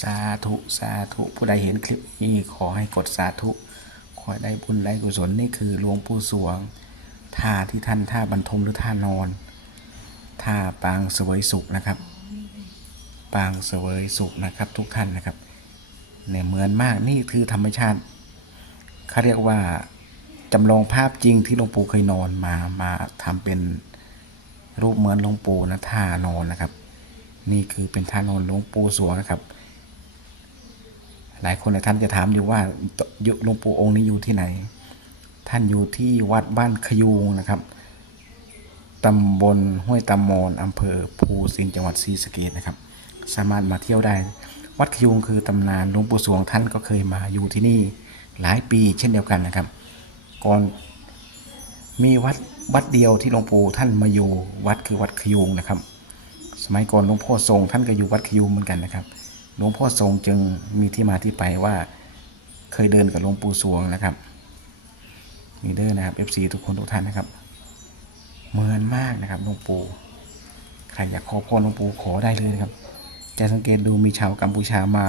สาธุสาธุผู้ใดเห็นคลิปนี้ขอให้กดสาธุขอได้บุญได้กุศลนี่คือหลวงปู่สวงท่าที่ท่านท่าบรรทมหรือท่านอนท่าปางเสวยสุขนะครับ ปางเสวยสุขนะครับ ทุกท่านนะครับเนี่ยเหมือนมากนี่คือธรรมชาติเขาเรียกว่าจำลองภาพจริงที่หลวงปู่เคยนอนมามาทำเป็นรูปเหมือนหลวงปู่นะท่านอนนะครับ นี่คือเป็นท่านอนหลวงปู่สวงนะครับ หลายคนหลายท่านจะถามอยู่ว่าหลวงปู่องค์นี้อยู่ที่ไหน ท่านอยู่ที่วัดบ้านขยูงนะครับตำบลห้วยตำมอนอำเภอภูสิงห์จังหวัดศรีสะเกษนะครับ สามารถมาเที่ยวได้ วัดขยูงคือตำนานหลวงปู่สวงท่านก็เคยมาอยู่ที่นี่หลายปีเช่นเดียวกันนะครับ ก่อนมีวัดวัดเดียวที่หลวงปู่ท่านมาอยู่วัดคือวัดขยูงนะครับ สมัยก่อนหลวงพ่อทรงท่านก็อยู่วัดขยูงเหมือนกันนะครับ หลวงพ่อทรงจึงมีที่มาที่ไปว่าเคยเดินกับหลวงปู่สวงนะครับนี่เด้อนะครับ FC ทุกคนทุกท่านนะครับเหมือนมากนะครับหลวงปู่ใครอยากขอพรหลวงปู่ขอได้เลยนะครับ จะสังเกตดูมีชาวกัมพูชามา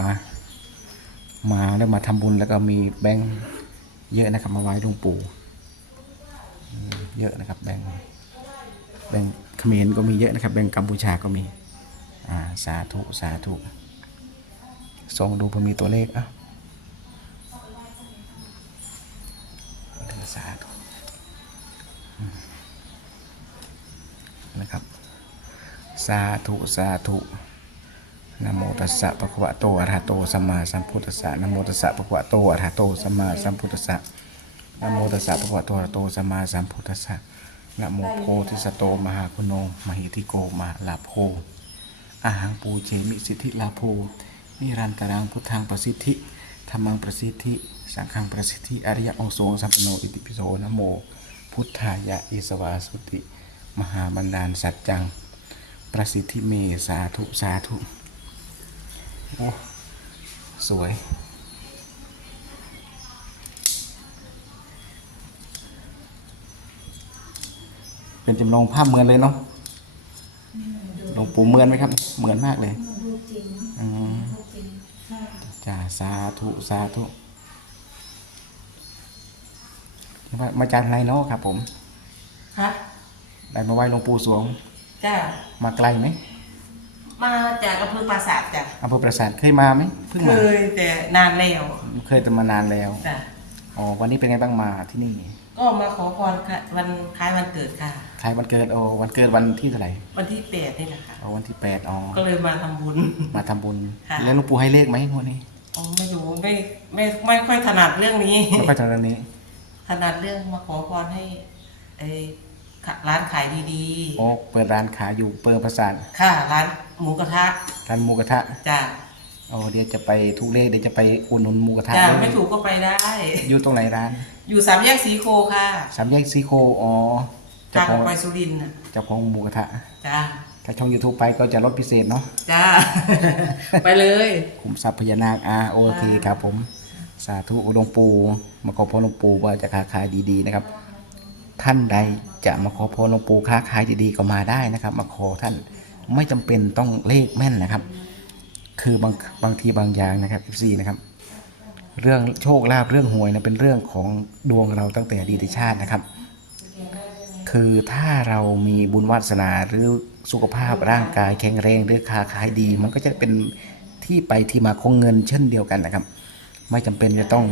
มาแล้วมาทำบุญแล้วก็มีแบงค์เยอะนะครับ มาไว้หลวงปู่เยอะนะครับแบงค์แบงค์เขมรก็มีเยอะนะครับ แบงค์กัมพูชาก็มีอ่าสาธุสาธุ ส่องดูเพื่อมีตัวเลขอะสาธุนะครับ สาธุสาธุนะโมตัสสะปะคะวะโตอะระหะโตสัมมาสัมพุทธัสสะนะโมตัสสะปะคะวะโตอะระหะโตสัมมาสัมพุทธัสสะนะโมตัสสะปะคะวะโตอะระหะโตสัมมาสัมพุทธัสสะนะโมโพธิสัตว์โตมหาคุโนมหิทิโกมาลาโพอาหังปูเชมิสิทธิลาโพ นิรันตรังพุทธังประสิทธิธรรมังประสิทธิ สังฆังประสิทธิอริยองโสสัมปโนอิติปิโสนะโม พุทธายะอิสวาสุติ มหาบันดาลสัจจัง ประสิทธิเมสาธุสาธุโอ้สวยเป็นจำลองภาพเหมือนเลยเนาะหลวงปู่เหมือนไหมครับ เหมือนมากเลย จ้าสาธุสาธุมามาจากไหนเนาะครับ ผมฮะได้มาไหว้หลวงปู่สวง จ้า มาไกลไหมมาจากอำเภอปราสาทจ้ะอำเภอประสาทเคยมาไหมเพิ่งเคมายแต่นานแล้ว เคยแต่มานานแล้ว จ้ะ อ๋อวันนี้เป็นไงบ้างมาที่นี่ก็มาขอพรค่ะวันคล้ายวันเกิดค่ะคล้ายวันเกิดโอ้วันเกิดวันที่เท่าไหร่วันที่แปดนี่แหละค่ะ อ๋อวันที่แปดอ๋อก็เลยมาทำบุญ มาทำบุญ ค่ะ แล้วหลูกปู่ให้เลขไหมงวันนี้อ๋อไม่รู้ไม่ไม่ไม่ค่อยถนัดเรื่องนี้ แล้วก็จากเรื่องนี้ถนัดเรื่องมาขอพรให้ไอ้ค่ะร้านขายดีโอ้เปิดร้านขายอยู่เปิดประสาทๆ ค่ะ ร้านหมูกระทะร้านหมูกระทะ จ้ะ โอ้เดี๋ยวจะไปทุกเลขเดี๋ยวจะไปอุดหนุนหมูกระทะจ้ะด้วยไม่ถูกก็ไปได้ อยู่ตรงไหนร้าน อยู่สามแยกสีโคค่ะสามแยกซีโคอ๋อเจ้าทางของไปสุรินทร์น่ะเจ้าของหมูกระทะจ้าถ้าช่อง YouTube ไปก็จะลดพิเศษเนาะ จ้า ไปเลย ขุมทรัพย์พญานาคอ่าโอเคครับผม สาธุหลวงปู่มาขอพรหลวงปู่ว่าจะค้าขายดีๆนะครับ ท่านใดจะมาขอพรหลวงปู่ค้าขายดีๆก็มาได้นะครับ มาขอท่านไม่จำเป็นต้องเลขแม่นนะครับ คือบางบางทีบางอย่างนะครับ14นะครับ เรื่องโชคลาภเรื่องหวยนะเป็นเรื่องของดวงเราตั้งแต่ดีติชาตินะครับ คือถ้าเรามีบุญวาสนาหรือสุขภาพร่างกายแข็งแรงหรือค้าขายดี มันก็จะเป็นที่ไปที่มาของเงินเช่นเดียวกันนะครับ ไม่จำเป็นจะต้อง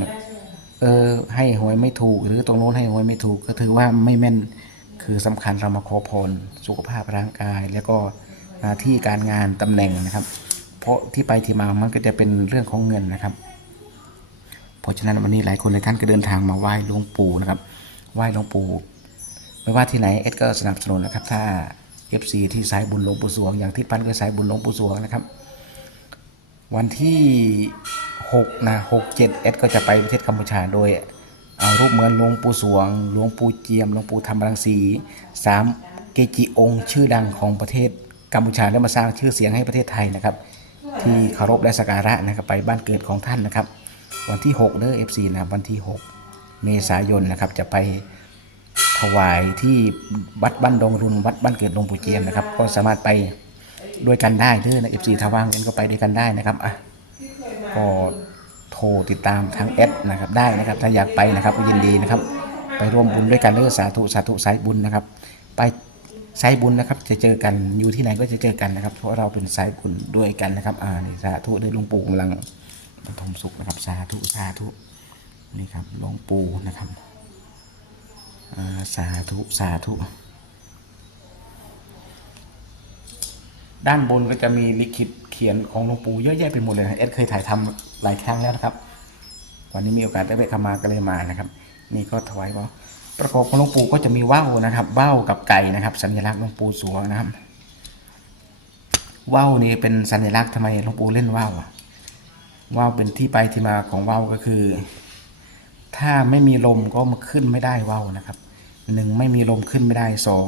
เออให้หวยไม่ถูก หรือตรงโน้นให้หวยไม่ถูก ก็ถือว่าไม่แม่นคือสำคัญเรามาขอพรสุขภาพร่างกาย แล้วก็หน้าที่การงานตำแหน่งนะครับ เพราะที่ไปที่มามันก็จะเป็นเรื่องของเงินนะครับ เพราะฉะนั้นวันนี้หลายคนหลายท่านก็เดินทางมาไหว้หลวงปู่นะครับไหว้หลวงปู่ไม่ว่าที่ไหนเอ็ดก็สนับสนุนนะครับ ถ้า FC ที่สายบุญหลวงปู่สวง อย่างที่ปันก็สายบุญหลวงปู่สวงนะครับ วันที่6นะ6 7เอ็ดก็จะไปประเทศกัมพูชาโดยเอารูปเหมือนหลวงปู่สวงหลวงปู่เจียมหลวงปู่ธรรมรังสีสามเกจิองค์ ชื่อดังของประเทศกัมพูชาและมาสร้างชื่อเสียงให้ประเทศไทยนะครับ ที่เคารพและสักการะนะครับไปบ้านเกิดของท่านนะครับ วันที่6เด้อ FC นะวันที่ 6 เมษายนนะครับจะไปถวายที่วัดบ้านดงรุนวัดบ้านเกิดหลวงปู่เจียมนะครับ ก็สามารถไปด้วยกันได้เด้อนะ FC ถ้าว่างกันก็ไปด้วยกันได้นะครับอะก็โทรติดตามทางแอดนะครับได้นะครับ ถ้าอยากไปนะครับก็ยินดีนะครับ ไปร่วมบุญด้วยกันเด้อสาธุสาธุสายบุญนะครับ ไป สายบุญนะครับ จะเจอกันอยู่ที่ไหนก็จะเจอกันนะครับ เพราะเราเป็นสายบุญด้วยกันนะครับ อ่านี่สาธุด้อหลวงปู่กำลังบรรทมสุขนะครับ สาธุสาธุนี่ครับหลวงปู่นะครับอ่าสาธุสาธุด้านบนก็จะมีลิขิตเขียนของหลวงปู่เยอะแยะไปหมดเลยนะเอ็ดเคยถ่ายทำหลายครั้งแล้วนะครับ วันนี้มีโอกาสได้ไปขมาก็เลยมานะครับ นี่ก็ถวายว่า ประกอบของหลวงปู่ก็จะมีว่าวนะครับว่าวกับไก่นะครับ สัญลักษณ์หลวงปู่สวงนะครับว่าวนี่เป็นสัญลักษณ์ทำไมหลวงปู่เล่นว่าวว่าวเป็นที่ไปที่มาของว่าวก็คือ ถ้าไม่มีลมก็มาขึ้นไม่ได้ว่าวนะครับหนึ่งไม่มีลมขึ้นไม่ได้สอง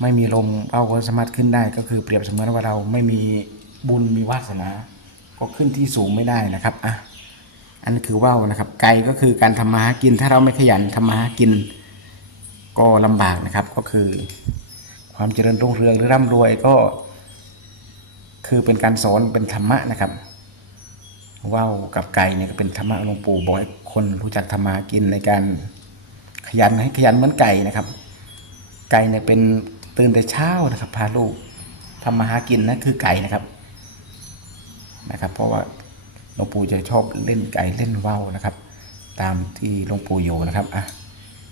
ไม่มีลมเราก็สามารถขึ้นได้ก็คือเปรียบเสมือนว่าเราไม่มีบุญมีวาสนา ก็ขึ้นที่สูงไม่ได้นะครับอะ อันนี้คือว่าวนะครับ ไกลก็คือการทำมาหากิน ถ้าเราไม่ขยันทำมาหากิน ก็ลำบากนะครับ ก็คือ ความเจริญรุ่งเรืองหรือร่ำรวยก็ คือเป็นการสอนเป็นธรรมะนะครับว่าวกับไก่เนี่ยก็เป็นธรรมะหลวงปู่บอกให้คนรู้จักทำมาหากินในการขยันให้ขยันเหมือนไก่นะครับ ไก่เนี่ยเป็นตื่นแต่เช้านะครับ พาลูกทำมาหากินนะคือไก่นะครับนะครับ เพราะว่า หลวงปู่จะชอบเล่นไก่เล่นว่าวนะครับ ตามที่หลวงปู่อยู่นะครับอะ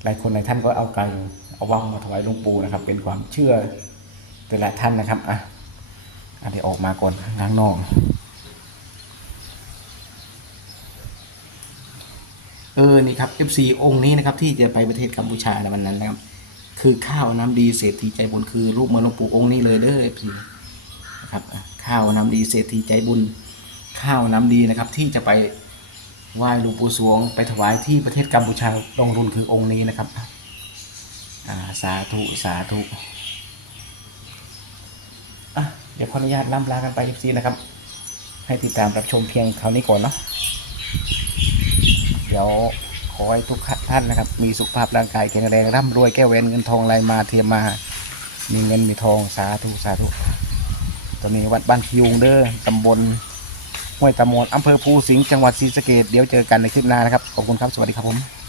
หลายคนหลายท่านก็เอาไก่เอาว่าวมาถวายหลวงปู่นะครับ เป็นความเชื่อแต่ละท่านนะครับอะอันนี้ออกมาก่อนง้างนอกเออนี่ครับ FC องค์นี้นะครับที่จะไปประเทศกัมพูชาในวันนั้นนะครับ คือข้าวน้ำดีเศรษฐีใจบุญคือรูปมือนหลวงปู่องค์นี้เลยเด้อเอฟซีนะครับข้าวน้ำดีเศรษฐีใจบุญ ข้าวน้ำดีนะครับ ที่จะไปไหว้หลวงปู่สวง ไปถวายที่ประเทศกัมพูชาลงรุนคือองค์นี้นะครับาสาธุสาธุอะเดี๋ยวขออนุญาตล่ำลากันไปเอฟซีนะครับ ให้ติดตามรับชมเพียงเท่านี้ก่อนเนาะเดี๋ยวขอให้ทุกท่านนะครับ มีสุขภาพร่างกายแข็งแรงร่ำรวยแก้วแหวนเงินทองไหลมาเทียมมา มีเงินมีทองสาธุสาธุตอนนี้วัดบ้านคิวงเด้อตำบล ห้วยตะโมนอำเภอภูสิงห์จังหวัดศรีสะเกดเดี๋ยวเจอกันในคลิปหน้านะครับ ขอบคุณครับ สวัสดีครับผม